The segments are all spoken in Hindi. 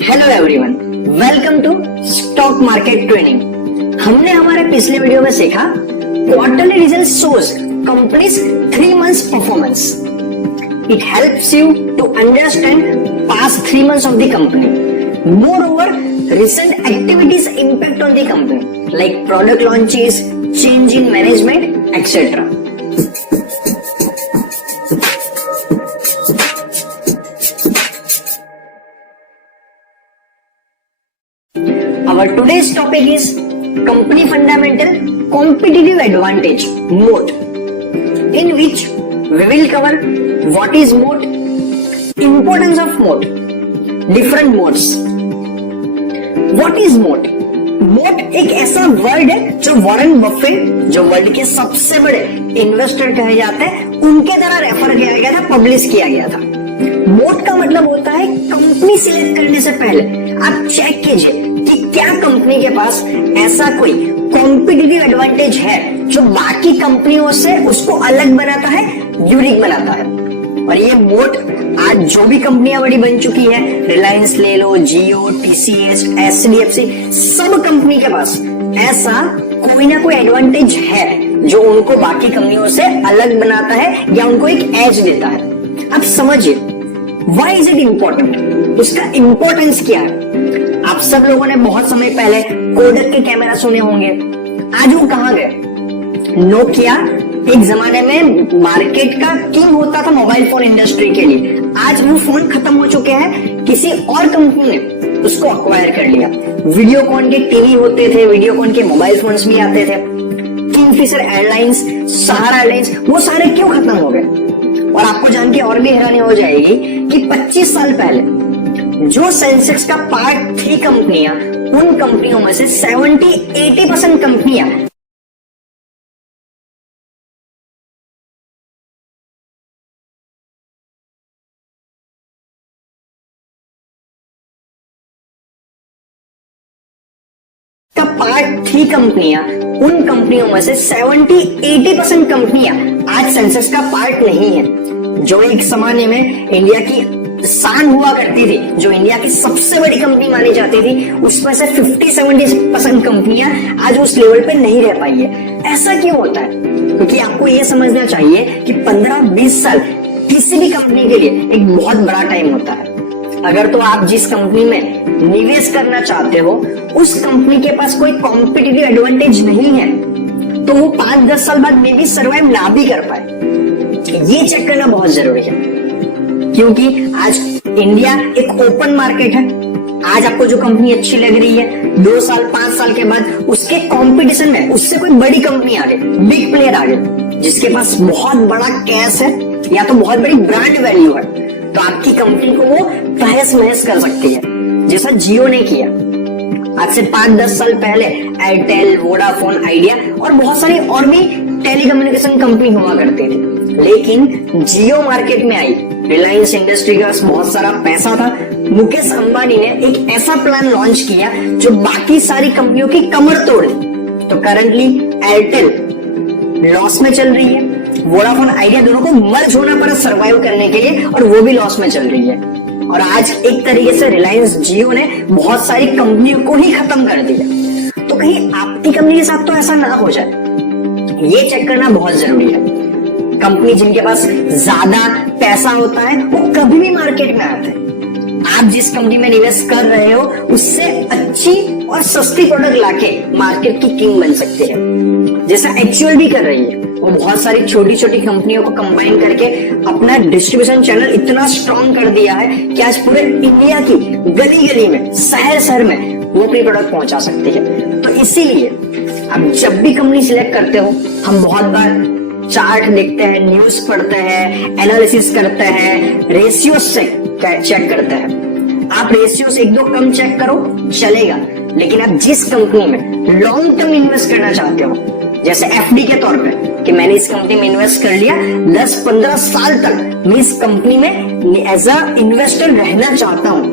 Hello everyone, welcome to stock market training. हमने हमारे पिछले वीडियो में सीखा quarterly result shows companies 3 months performance. It helps you to understand past 3 months of the company. Moreover, recent activities impact on the company like product launches, change in management, etc. Our today's topic is company fundamental competitive advantage moat, in which we will cover what is moat, importance of moat, different moats. What is moat? मोट एक ऐसा वर्ड है जो वॉरेन बफेट, जो वर्ल्ड के सबसे बड़े इन्वेस्टर कहे जाते हैं, उनके द्वारा रेफर किया गया था, पब्लिश किया गया था। मोट का मतलब होता है कंपनी सिलेक्ट करने से पहले आप चेक कीजिए कि क्या कंपनी के पास ऐसा कोई कॉम्पिटिटिव एडवांटेज है जो बाकी कंपनियों से उसको अलग बनाता है, यूनिक बनाता है। और ये मोट आज जो भी कंपनियां बड़ी बन चुकी है, रिलायंस ले लो, जियो, टीसीएस, एचडीएफसी, सब कंपनी के पास ऐसा कोई ना कोई एडवांटेज है जो उनको बाकी कंपनियों से अलग बनाता है या उनको एक एज देता है। अब समझिए, व्हाई इज इट इम्पोर्टेंट, उसका इंपॉर्टेंस क्या है। आप सब लोगों ने बहुत समय पहले कोडक के कैमरा सुने होंगे, आज वो कहां गए। नोकिया एक जमाने में मार्केट का किंग होता था मोबाइल फोन इंडस्ट्री के लिए, आज वो फोन खत्म हो चुके हैं, किसी और कंपनी ने उसको अक्वायर कर लिया। वीडियोकॉन के टीवी होते थे, वीडियोकॉन के मोबाइल फोन्स भी आते थे। किंगफिशर एयरलाइंस, सहारा एयरलाइंस, वो सारे क्यों खत्म हो गए। और आपको जान के और भी हैरानी हो जाएगी कि 25 साल पहले जो सेंसेक्स का पार्ट थी कंपनियां, उन कंपनियों में से 70-80% कंपनियां उन कंपनियों में से 70-80% कंपनियां आज सेंसेक्स का पार्ट नहीं है। जो एक जमाने में इंडिया की शान हुआ करती थी, जो इंडिया की सबसे बड़ी कंपनी मानी जाती थी, उसमें से 50-70% कंपनियां आज उस लेवल पे नहीं रह पाई है। ऐसा क्यों होता है? क्योंकि आपको यह समझना चाहिए कि 15-20 साल किसी भी कंपनी के लिए एक बहुत बड़ा टाइम होता है। अगर तो आप जिस कंपनी में निवेश करना चाहते हो उस कंपनी के पास कोई कॉम्पिटिटिव एडवांटेज नहीं है, तो वो 5-10 साल बाद मे भी सर्वाइव ना भी कर पाए। ये चेक करना बहुत जरूरी है, क्योंकि आज इंडिया एक ओपन मार्केट है। आज आपको जो कंपनी अच्छी लग रही है, 2 साल 5 साल के बाद उसके कंपटीशन में उससे कोई बड़ी कंपनी आ गई, बिग प्लेयर आ गए, जिसके पास बहुत बड़ा कैश है या तो बहुत बड़ी ब्रांड वैल्यू है, तो आपकी कंपनी को वो तहस महस कर सकती है, जैसा जियो ने किया। आज से 5-10 साल पहले एयरटेल, वोडाफोन, आइडिया और बहुत सारी और भी टेलीकम्युनिकेशन कंपनी हुआ करती थी, लेकिन जियो मार्केट में आई, रिलायंस इंडस्ट्री के पास बहुत सारा पैसा था, मुकेश अंबानी ने एक ऐसा प्लान लॉन्च किया जो बाकी सारी कंपनियों की कमर तोड़ दी। तो करंटली एयरटेल लॉस में चल रही है, वोडाफोन, आइडिया दोनों को मर्ज होना पड़ा सर्वाइव करने के लिए, और वो भी लॉस में चल रही है। और आज एक तरीके से रिलायंस, जियो ने बहुत सारी कंपनियों को ही खत्म कर दिया। तो कहीं आपकी कंपनी के साथ तो ऐसा ना हो जाए, ये चेक करना बहुत जरूरी है। कंपनी जिनके पास ज्यादा पैसा होता है वो कभी भी मार्केट में आते हैं। आप जिस कंपनी में निवेश कर रहे हो उससे अच्छी और सस्ती प्रोडक्ट लाके मार्केट की किंग बन सकते हैं, जैसा एक्चुअल भी कर रही है। वो बहुत सारी छोटी छोटी कंपनियों को कंबाइन करके अपना डिस्ट्रीब्यूशन चैनल इतना स्ट्रॉन्ग कर दिया है कि आज पूरे इंडिया की गली गली में, शहर शहर में वो अपनी प्रोडक्ट पहुंचा सकती है। तो इसीलिए आप जब भी कंपनी सिलेक्ट करते हो, हम बहुत बार चार्ट देखते हैं, न्यूज पढ़ते हैं, एनालिसिस करते हैं, रेशियो से चेक करते हैं। आप रेशियो से 1-2 कम चेक करो चलेगा, लेकिन आप जिस कंपनी में लॉन्ग टर्म इन्वेस्ट करना चाहते हो, जैसे एफडी के तौर पे कि मैंने इस कंपनी में इन्वेस्ट कर लिया, 10-15 साल तक मैं इस कंपनी में एज अ इन्वेस्टर रहना चाहता हूं,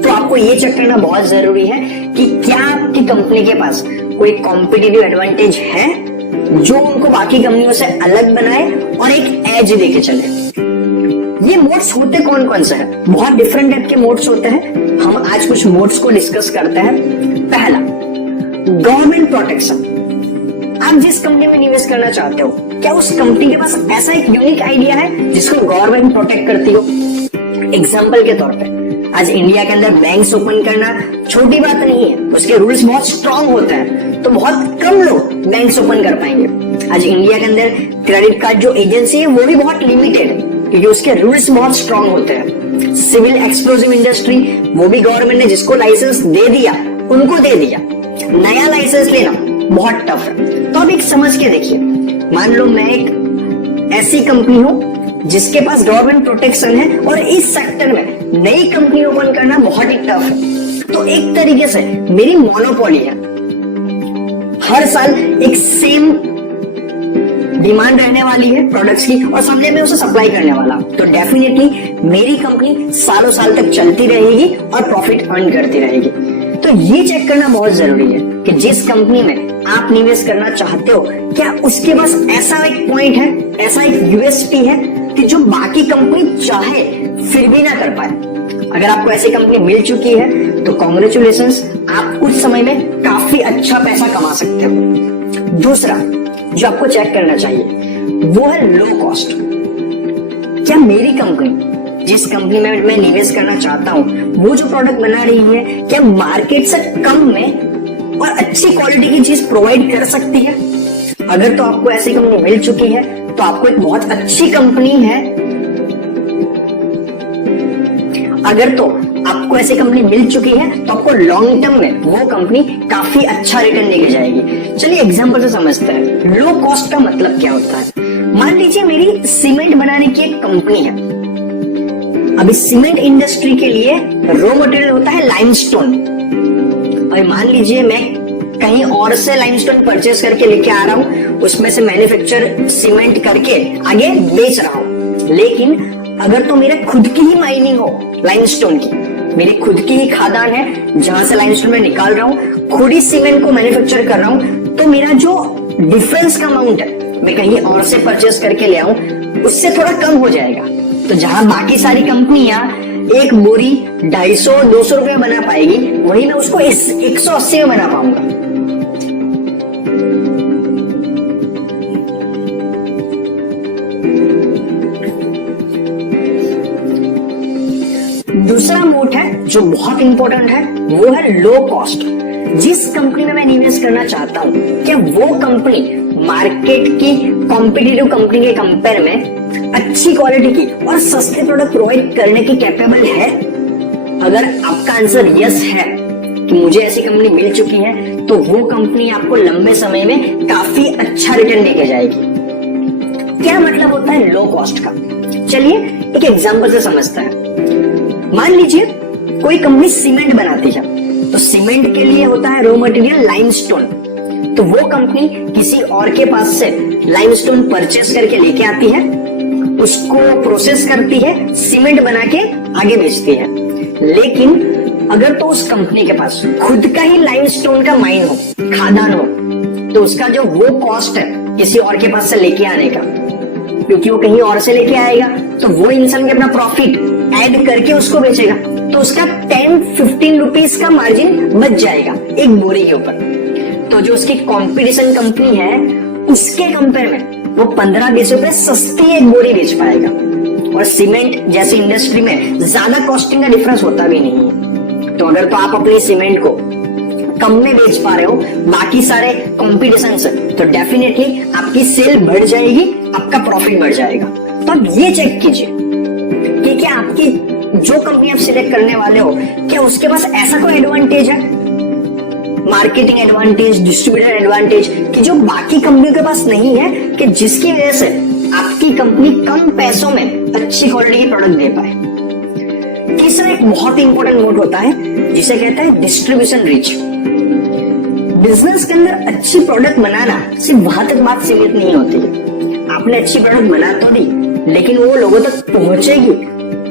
तो आपको ये चेक करना बहुत जरूरी है कि क्या आपकी कंपनी के पास कोई कॉम्पिटिटिव एडवांटेज है जो उनको बाकी कंपनियों से अलग बनाए और एक एज देके चले। ये मोड्स होते कौन कौन से हैं? बहुत डिफरेंट टाइप के मोड्स होते हैं। हम आज कुछ मोड्स को डिस्कस करते हैं। पहला, गवर्नमेंट प्रोटेक्शन। आप जिस कंपनी में निवेश करना चाहते हो, क्या उस कंपनी के पास ऐसा एक यूनिक आइडिया है जिसको गवर्नमेंट प्रोटेक्ट करती हो? एग्जाम्पल के तौर पे, आज इंडिया के अंदर बैंक्स ओपन करना छोटी बात नहीं है, उसके रूल्स बहुत स्ट्रांग होते हैं, तो बहुत कम लोग बैंक्स ओपन कर पाएंगे। आज इंडिया के अंदर क्रेडिट कार्ड जो एजेंसी है वो भी बहुत लिमिटेड है, क्योंकि उसके रूल्स बहुत स्ट्रांग होते हैं। सिविल एक्सप्लोसिव इंडस्ट्री, वो भी गवर्नमेंट ने जिसको लाइसेंस दे दिया उनको दे दिया, नया लाइसेंस लेना बहुत टफ है। तो अब एक समझ के देखिए, मान लो मैं एक ऐसी कंपनी हूं जिसके पास गवर्नमेंट प्रोटेक्शन है और इस सेक्टर में नई कंपनी ओपन करना बहुत ही टफ है, तो एक तरीके से मेरी मोनोपोली है। हर साल एक सेम डिमांड रहने वाली है प्रोडक्ट्स की और सामने में उसे सप्लाई करने वाला, तो डेफिनेटली मेरी कंपनी सालों साल तक चलती रहेगी और प्रॉफिट अर्न करती रहेगी। तो ये चेक करना बहुत जरूरी है कि जिस कंपनी में आप निवेश करना चाहते हो, क्या उसके पास ऐसा एक पॉइंट है, ऐसा एक यूएसपी है कि जो बाकी कंपनी चाहे फिर भी ना कर पाए। अगर आपको ऐसी कंपनी मिल चुकी है तो कॉन्ग्रेचुलेशंस, आप कुछ समय में काफी अच्छा पैसा कमा सकते हो। दूसरा जो आपको चेक करना चाहिए वो है लो कॉस्ट। क्या मेरी कंपनी, जिस कंपनी में मैं निवेश करना चाहता हूं, वो जो प्रोडक्ट बना रही है, क्या मार्केट से कम में और अच्छी क्वालिटी की चीज प्रोवाइड कर सकती है? अगर तो आपको ऐसी कंपनी मिल चुकी है तो आपको एक बहुत अच्छी कंपनी है। अगर तो आपको ऐसी कंपनी मिल चुकी है तो आपको लॉन्ग टर्म में वो कंपनी काफी अच्छा रिटर्न लेके जाएगी। चलिए एग्जांपल से समझते हैं लो कॉस्ट का मतलब क्या होता है। मान लीजिए मेरी सीमेंट बनाने की एक कंपनी है। अभी सीमेंट इंडस्ट्री के लिए रॉ मटेरियल होता है लाइमस्टोन, और मान लीजिए मैं कहीं और से लाइमस्टोन परचेस करके लेके आ रहा हूं, उसमें से मैन्युफैक्चर सीमेंट करके आगे बेच रहा हूं। लेकिन अगर तो मेरे खुद की ही माइनिंग हो लाइमस्टोन की, मेरी खुद की ही खादान है जहां से लाइमस्टोन मैं निकाल रहा हूं, खुद ही सीमेंट को मैन्युफैक्चर कर रहा हूं, तो मेरा जो डिफरेंस का अमाउंट है मैं कहीं और से परचेस करके ले आऊं, उससे थोड़ा कम हो जाएगा। तो जहां बाकी सारी कंपनियां एक बोरी 250-200 रुपए में बना पाएगी, वही मैं उसको 180 में बना पाऊंगा। दूसरा मोड है जो बहुत इंपॉर्टेंट है, वो है लो कॉस्ट। जिस कंपनी में मैं निवेश करना चाहता हूं, क्या वो कंपनी मार्केट की कॉम्पिटिटिव कंपनी के कंपेयर में अच्छी क्वालिटी की और सस्ते प्रोडक्ट प्रोवाइड करने की कैपेबल है? अगर आपका आंसर यस है कि मुझे ऐसी कंपनी मिल चुकी है, तो वो कंपनी आपको लंबे समय में काफी अच्छा रिटर्न देके जाएगी। क्या मतलब होता है लो कॉस्ट का? चलिए एक एग्जांपल से समझते हैं। मान लीजिए कोई कंपनी सीमेंट बनाती है, तो सीमेंट के लिए होता है रॉ मटेरियल लाइमस्टोन, तो वो कंपनी किसी और के पास से लाइमस्टोन परचेस करके लेके आती है, उसको प्रोसेस करती है, सीमेंट बना के आगे बेचती है। लेकिन अगर तो उस कंपनी के पास खुद का ही लाइमस्टोन का माइन हो, खादान हो, तो उसका जो वो कॉस्ट है किसी और के पास से लेके आने का, क्योंकि वो कहीं और से लेके आएगा, तो वो इंसान के अपना प्रॉफिट ऐड करके उसको बेचेगा, तो उसका 10-15 रुपीज का मार्जिन बच जाएगा एक बोरी के ऊपर। तो जो उसकी कंपटीशन कंपनी है उसके कंपेयर में वो 15-20 रुपए सस्ती एक बोरी बेच पाएगा। और सीमेंट जैसी इंडस्ट्री में ज्यादा कॉस्टिंग का डिफरेंस होता भी नहीं है। तो अगर तो आप अपनी सीमेंट को कम में बेच पा रहे हो बाकी सारे कंपटीशन से, तो डेफिनेटली आपकी सेल बढ़ जाएगी, आपका प्रॉफिट बढ़ जाएगा। तो आप ये चेक कीजिए कि क्या आपकी जो कंपनी आप सिलेक्ट करने वाले हो, क्या उसके पास ऐसा कोई एडवांटेज है, मार्केटिंग एडवांटेज, डिस्ट्रीब्यूटर एडवांटेज, कि जो बाकी कंपनियों के पास नहीं है, कि जिसकी वजह से आपकी कंपनी कम पैसों में अच्छी क्वालिटी की प्रोडक्ट दे पाए। तीसरा एक बहुत इंपॉर्टेंट मोड होता है जिसे कहते हैं डिस्ट्रीब्यूशन रीच। बिजनेस के अंदर अच्छी प्रोडक्ट बनाना सिर्फ वहां तक बात सीमित नहीं होती है। आपने अच्छी प्रोडक्ट बना तो दी, लेकिन वो लोगों तक पहुंचेगी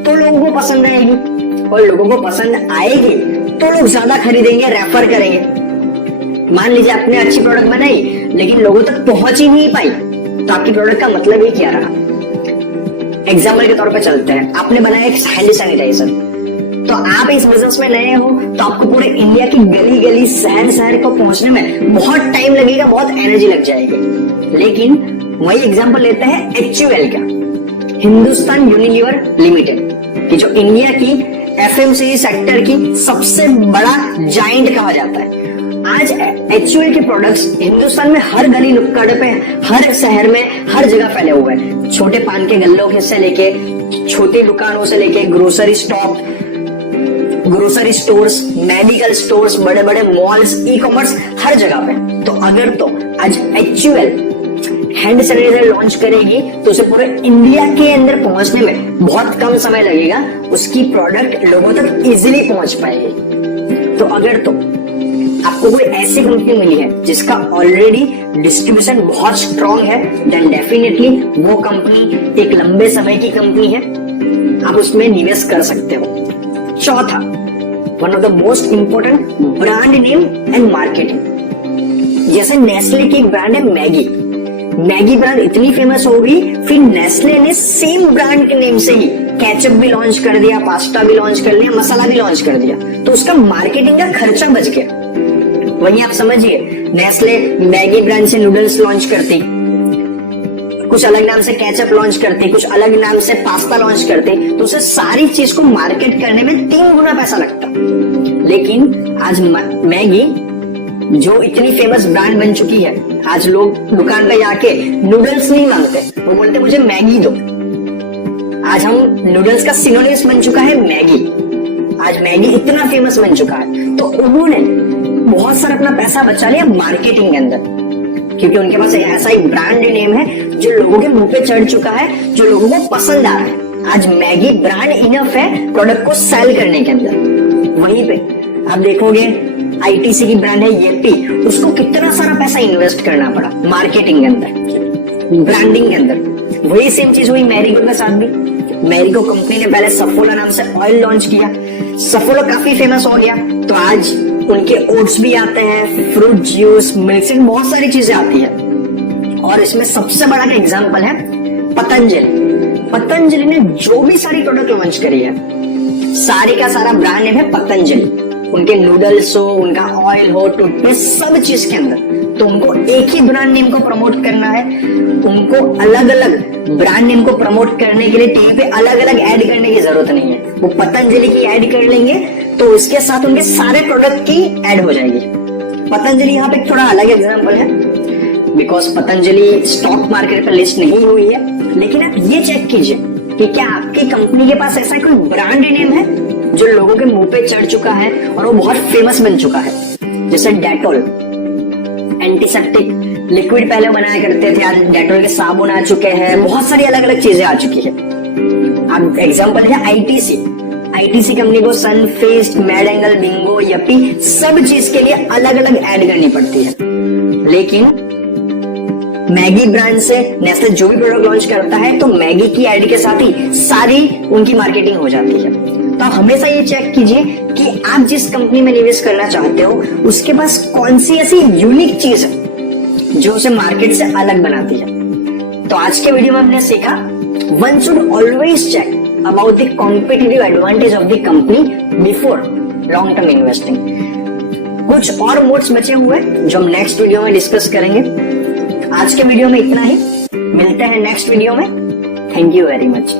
तो लोगों को पसंद आएगी, और लोगों को पसंद आएगी तो लोग ज्यादा खरीदेंगे, रेफर करेंगे। मान लीजिए आपने अच्छी प्रोडक्ट बनाई लेकिन लोगों तक पहुंच ही नहीं पाई, तो आपकी प्रोडक्ट का मतलब ही क्या रहा? एग्जाम्पल के तौर पे चलते हैं, आपने बनाया एक हैंड सैनिटाइजर, तो आप इस बिजनेस में नए हो तो आपको पूरे इंडिया की गली गली शहर शहर को पहुंचने में बहुत टाइम लगेगा, बहुत एनर्जी लग जाएगी। लेकिन वही एग्जांपल लेते हैं HUL का, हिंदुस्तान यूनिलीवर लिमिटेड, कि जो इंडिया की FMCG सेक्टर की सबसे बड़ा जाइंट कहा जाता है। आज HUL के प्रोडक्ट्स हिंदुस्तान में हर गली नुक्कड़ पे, हर शहर में, हर जगह फैले हुए हैं। छोटे पान के गल्लों से लेके, छोटी दुकानों से लेके, ग्रोसरी स्टोर्स, मेडिकल स्टोर्स, बड़े बड़े मॉल्स, ई-कॉमर्स, हर जगह पे। तो अगर तो आज HUL हैंड सैनिटाइजर लॉन्च करेगी तो उसे पूरे इंडिया के अंदर पहुंचने में बहुत कम समय लगेगा, उसकी प्रोडक्ट लोगों तक इजीली पहुंच पाएगी। तो अगर तो आपको कोई ऐसी कंपनी मिली है जिसका ऑलरेडी डिस्ट्रीब्यूशन बहुत स्ट्रांग है, देन डेफिनेटली वो कंपनी एक लंबे समय की कंपनी है, आप उसमें निवेश कर सकते हो। चौथा, one of the most important, brand name and marketing. जैसे नेस्ले की एक ब्रांड है मैगी ब्रांड इतनी फेमस हो गई, फिर नेस्ले ने सेम ब्रांड के नेम से ही केचप भी लॉन्च कर दिया, पास्ता भी लॉन्च कर दिया, मसाला भी लॉन्च कर दिया, तो उसका मार्केटिंग का खर्चा बच गया। वहीं आप समझिए, नेस्ले मैगी ब्रांड से नूडल्स लॉन्च करती, कुछ अलग नाम से केचप लॉन्च करती, कुछ अलग नाम से पास्ता लॉन्च करती, तो उसे सारी चीज को मार्केट करने में 3 गुना पैसा लगता। लेकिन आज मैगी जो इतनी फेमस ब्रांड बन चुकी है, आज लोग दुकान पे जाके नूडल्स नहीं मांगते, वो बोलते मुझे मैगी दो। आज हम नूडल्स का सिनोनिम्स बन चुका है मैगी। आज मैगी इतना फेमस बन चुका है, तो उन्होंने बहुत सारा अपना पैसा बचा लिया मार्केटिंग के अंदर, क्योंकि उनके पास ऐसा एक ब्रांड नेम है जो लोगों के मुंह पे चढ़ चुका है, जो लोगों को पसंद आ रहा है। आज मैगी ब्रांड इनफ है प्रोडक्ट को सेल करने के अंदर। वहीं पे आप देखोगे ITC की ब्रांड है येपी, उसको कितना सारा पैसा इन्वेस्ट करना पड़ा मार्केटिंग के अंदर, ब्रांडिंग के अंदर। वही सेम चीज हुई मैरिगो के साथ भी। मैरिगो कंपनी ने पहले सफोला नाम से ऑयल लॉन्च किया, सफोला काफी फेमस हो गया, तो आज उनके ओट्स भी आते हैं, फ्रूट जूस, मिल्क शेक, बहुत सारी चीजें आती है। और इसमें सबसे बड़ा एग्जांपल है पतंजलि ने जो भी सारी प्रोडक्ट लॉन्च करी है, सारी का सारा ब्रांड नेम है पतंजलि। उनके नूडल्स हो, उनका ऑयल हो, टूथपेस्ट, सब चीज के अंदर। तो उनको एक ही ब्रांड नेम को प्रमोट करना है, उनको अलग अलग ब्रांड नेम को प्रमोट करने के लिए टीवी पे अलग अलग ऐड करने की जरूरत नहीं है। वो पतंजलि की ऐड कर लेंगे तो उसके साथ उनके सारे प्रोडक्ट की ऐड हो जाएगी। पतंजलि यहाँ पे थोड़ा अलग एग्जांपल है, बिकॉज पतंजलि स्टॉक मार्केट पर लिस्ट नहीं हुई है। लेकिन आप ये चेक कीजिए कि क्या आपकी कंपनी के पास ऐसा कोई ब्रांड नेम है जो लोगों के मुंह पे चढ़ चुका है और वो बहुत फेमस बन चुका है। जैसे डेटॉल, एंटीसेप्टिक लिक्विड पहले बनाया करते थे, आज डेटॉल के साबुन आ चुके हैं, बहुत सारी अलग अलग चीजें आ चुकी है। अब एग्जांपल है ITC कंपनी को Sunfeast, made angle, Bingo, Yuppie, सब चीज के लिए अलग अलग ऐड करनी पड़ती है। लेकिन मैगी ब्रांड से नेस्ले जो भी प्रोडक्ट लॉन्च करता है तो मैगी की ऐड के साथ ही सारी उनकी मार्केटिंग हो जाती है। तो आप हमेशा ये चेक कीजिए कि आप जिस कंपनी में निवेश करना चाहते हो उसके पास कौन सी ऐसी यूनिक चीज है जो उसे मार्केट से अलग बनाती है। तो आज के वीडियो में हमने सीखा, one should always check about the competitive advantage of the company before long term investing। कुछ और मोड्स बचे हुए जो हम नेक्स्ट वीडियो में डिस्कस करेंगे। आज के वीडियो में इतना ही, मिलते हैं नेक्स्ट वीडियो में। Thank you very much.